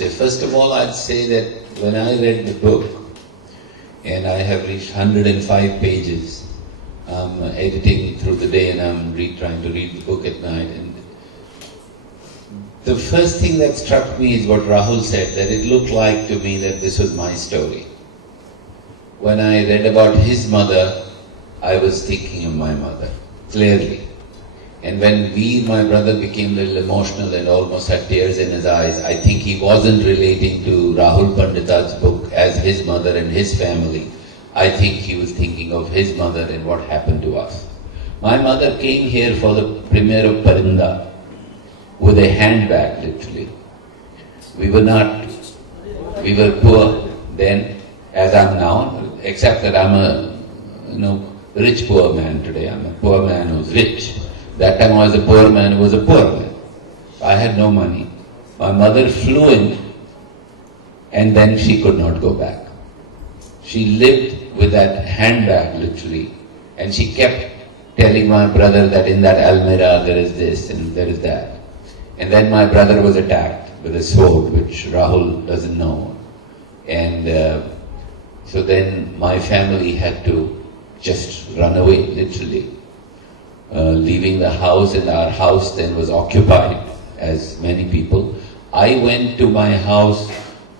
say. First of all, I'd say that when I read the book, and I have reached 105 pages, I'm editing through the day and I'm trying to read the book at night. And the first thing that struck me is what Rahul said, that it looked like to me that this was my story. When I read about his mother, I was thinking of my mother, clearly. And when my brother became a little emotional and almost had tears in his eyes, I think he wasn't relating to Rahul Pandita's book as his mother and his family. I think he was thinking of his mother and what happened to us. My mother came here for the premiere of Pandita with a handbag, literally. We were poor then, as I'm now, except that I'm a rich poor man today. I'm a poor man who's rich. That time I was a poor man who was a poor man. I had no money. My mother flew in and then she could not go back. She lived with that handbag literally, and she kept telling my brother that in that almirah there is this and there is that. And then my brother was attacked with a sword, which Rahul doesn't know. And so then my family had to just run away, literally. Leaving the house, and our house then was occupied, as many people. I went to my house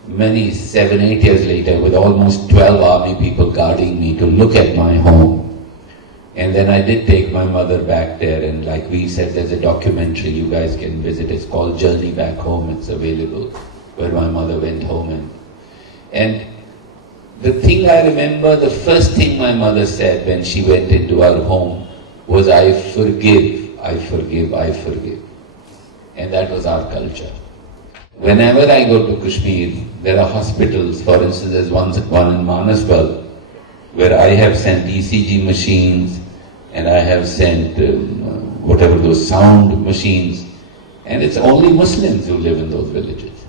7, 8 years later with almost 12 army people guarding me to look at my home. And then I did take my mother back there, and like we said, there's a documentary you guys can visit. It's called Journey Back Home. It's available, where my mother went home. And the thing I remember, the first thing my mother said when she went into our home was, I forgive, I forgive, I forgive. And that was our culture. Whenever I go to Kashmir, there are hospitals. For instance, there's one in Manaswal, where I have sent ECG machines, and I have sent whatever those sound machines, and it's only Muslims who live in those villages.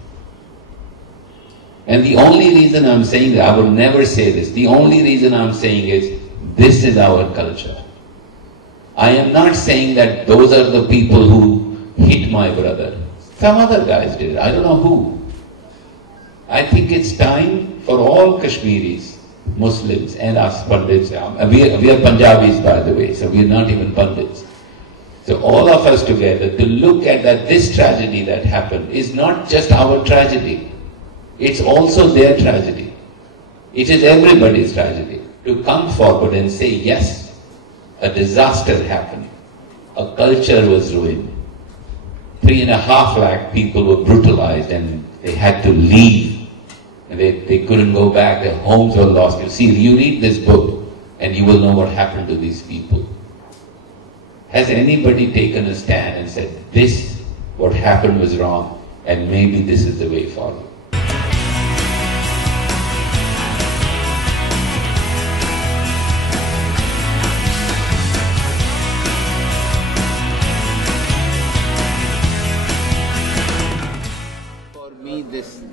And the only reason I'm saying that, I would never say this, the only reason I'm saying is, this is our culture. I am not saying that those are the people who hit my brother. Some other guys did it. I don't know who. I think it's time for all Kashmiris, Muslims and us Pandits. We are Punjabis, by the way, so we are not even Pandits. So all of us together to look at that this tragedy that happened is not just our tragedy. It's also their tragedy. It is everybody's tragedy. To come forward and say, yes, a disaster happened. A culture was ruined. 3.5 lakh people were brutalized and they had to leave. And they couldn't go back. Their homes were lost. You read this book and you will know what happened to these people. Has anybody taken a stand and said, this, what happened was wrong, and maybe this is the way forward?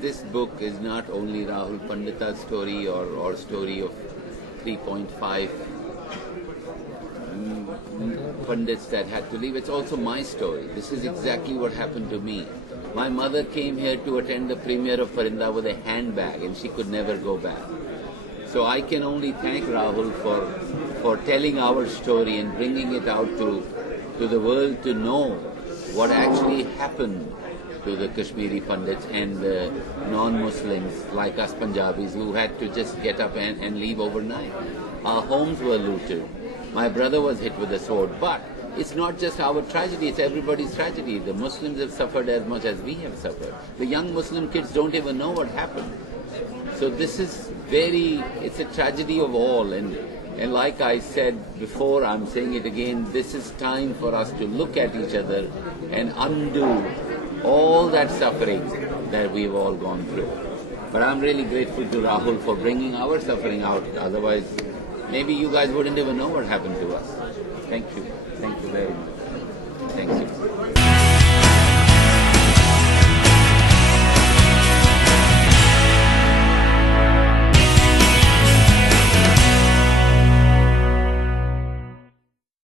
This book is not only Rahul Pandita's story or story of 3.5 Pandits that had to leave. It's also my story. This is exactly what happened to me. My mother came here to attend the premiere of Parinda with a handbag, and she could never go back. So I can only thank Rahul for telling our story and bringing it out to the world to know what actually happened to the Kashmiri Pandits and the non-Muslims like us Punjabis who had to just get up and leave overnight. Our homes were looted. My brother was hit with a sword. But it's not just our tragedy, it's everybody's tragedy. The Muslims have suffered as much as we have suffered. The young Muslim kids don't even know what happened. So this is it's a tragedy of all. And like I said before, I'm saying it again, this is time for us to look at each other and undo all that suffering that we've all gone through. But I'm really grateful to Rahul for bringing our suffering out. Otherwise, maybe you guys wouldn't even know what happened to us. Thank you. Thank you very much. Thank you.